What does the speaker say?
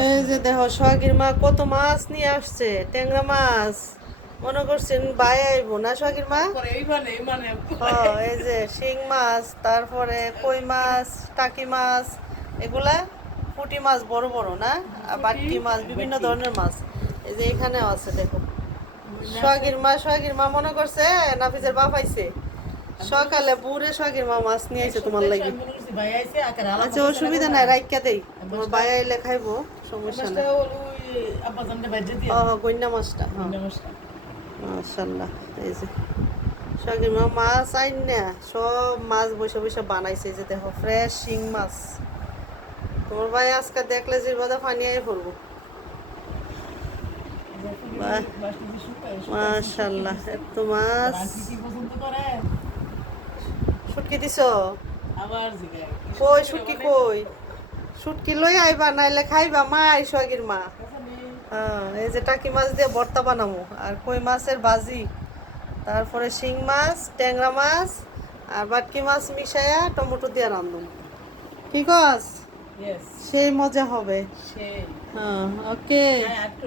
এই যে দেখো সোহাগীর মা কত মাছ নিয়ে আসছে, ট্যাংরা মাছ। মনে করছেন ভাই আইবো না সোহাগীর মা? এই যে শিং মাছ, তারপরে কই মাছ, টাকি মাছ, এগুলা পুঁটি মাছ বড় বড় না, আর বাটকি মাছ, বিভিন্ন ধরনের মাছ। এই যে এখানেও আছে দেখো। সোহাগীর মা মনে করছে নাফিজের বাপ আইছে, সকালে বুড়ে সোহাগীর মা মাছ নিয়ে আইছে তোমার লাগি। আচ্ছা অসুবিধা নাই, রাইকা দেই, তোমার ভাই আইলে খাইবো, সমস্যা নাই। গইন্না মাছটা, মাশাআল্লাহ। এই যে সোহাগীর মা মাছ আইন না, সব মাছ বসে বসে বানাইছে। এই যে দেখো ফ্রেশ শিং মাছ। তোমার ভাই আজকে দেখলে যে কথা পানি আই পড়বো। মাশাআল্লাহ, এত মাছ। শুটকি দিছ? কই শুটকি কই? শুটকি লই আইবা, নাইলে খাইবা মা আই সোহাগীর মা। এই যে টাকি মাছ দিয়ে ভর্তা বানাবো, আর কই মাছের ভাজি, তারপরে শিং মাছ, ট্যাংরা মাছ আর বাটকি মাছ মিশায়া টমেটো দিয়ে রান্ধুন। ঠিক আছে, সেই মজা হবে। হ্যাঁ, ওকে।